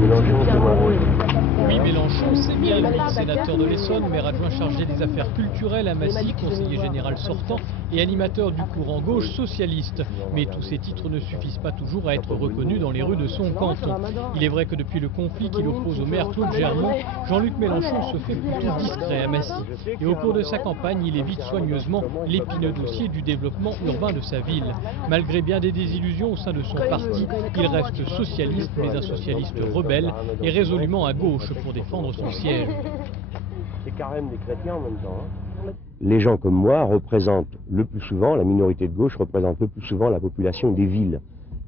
Mélenchon, c'est moi. Oui, Mélenchon, c'est bien lui, sénateur de l'Essonne, maire adjoint chargé des affaires culturelles à Massy, conseiller général sortant et animateur du courant gauche socialiste. Mais tous ces titres ne suffisent pas toujours à être reconnus dans les rues de son canton. Il est vrai que depuis le conflit qui l'oppose au maire Claude Germont, Jean-Luc Mélenchon se fait plutôt discret à Massy. Et au cours de sa campagne, il évite soigneusement l'épineux dossier du développement urbain de sa ville. Malgré bien des désillusions au sein de son parti, il reste socialiste, mais un socialiste rebelle et résolument à gauche pour défendre son siège. C'est carême des chrétiens en même temps. Les gens comme moi représentent le plus souvent, la minorité de gauche représente le plus souvent la population des villes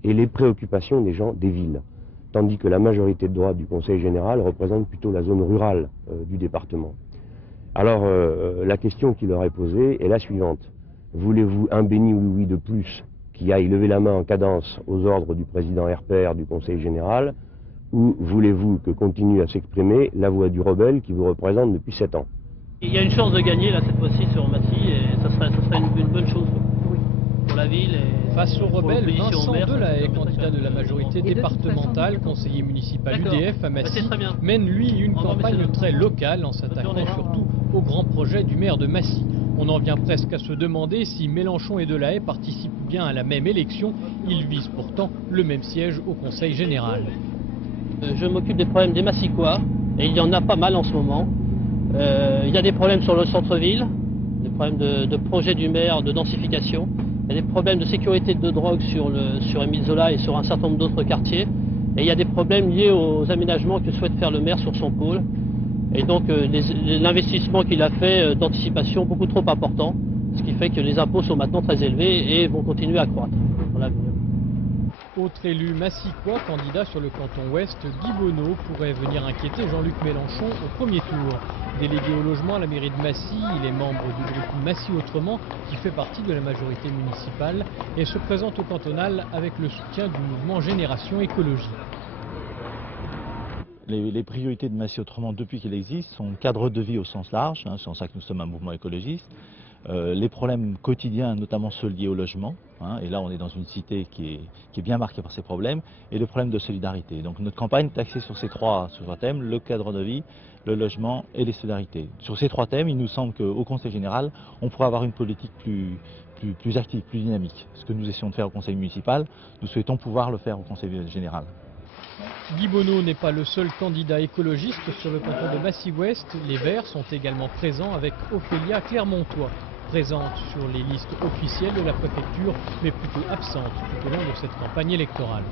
et les préoccupations des gens des villes. Tandis que la majorité de droite du Conseil général représente plutôt la zone rurale du département. Alors la question qui leur est posée est la suivante. Voulez-vous un béni oui de plus qui aille lever la main en cadence aux ordres du président RPR du Conseil général, ou voulez-vous que continue à s'exprimer la voix du rebelle qui vous représente depuis 7 ans? Il y a une chance de gagner là cette fois-ci sur Massy et ça serait une bonne chose pour la ville. Et face aux rebelles, Vincent maire, Delahaye, candidat de la majorité départementale, conseiller municipal UDF à Massy, mène lui une campagne très locale en s'attaquant surtout aux grands projets du maire de Massy. On en vient presque à se demander si Mélenchon et Delahaye participent bien à la même élection. Ils visent pourtant le même siège au Conseil général. Je m'occupe des problèmes des Massicois, et il y en a pas mal en ce moment. Il y a des problèmes sur le centre-ville, des problèmes de projet du maire, de densification. Il y a des problèmes de sécurité de drogue sur Émile Zola et sur un certain nombre d'autres quartiers. Et il y a des problèmes liés aux aménagements que souhaite faire le maire sur son pôle. Et donc l'investissement qu'il a fait d'anticipation beaucoup trop important, ce qui fait que les impôts sont maintenant très élevés et vont continuer à croître dans l'avenir. Autre élu massicois, candidat sur le canton ouest, Guy Bonneau pourrait venir inquiéter Jean-Luc Mélenchon au premier tour. Délégué au logement à la mairie de Massy, il est membre du groupe Massy Autrement, qui fait partie de la majorité municipale, et se présente au cantonal avec le soutien du mouvement Génération Écologie. Les priorités de Massy Autrement depuis qu'il existe sont le cadre de vie au sens large, c'est en ça que nous sommes un mouvement écologiste, les problèmes quotidiens, notamment ceux liés au logement, et là on est dans une cité qui est bien marquée par ces problèmes, et le problème de solidarité. Donc notre campagne est axée sur ces trois thèmes, le cadre de vie, le logement et les solidarités. Sur ces trois thèmes, il nous semble qu'au Conseil général, on pourrait avoir une politique plus active, plus dynamique. Ce que nous essayons de faire au Conseil municipal, nous souhaitons pouvoir le faire au Conseil général. Guy Bonneau n'est pas le seul candidat écologiste sur le canton de Massy-Ouest. Les Verts sont également présents avec Ophélia Clermontois, présente sur les listes officielles de la préfecture, mais plutôt absente tout au long de cette campagne électorale.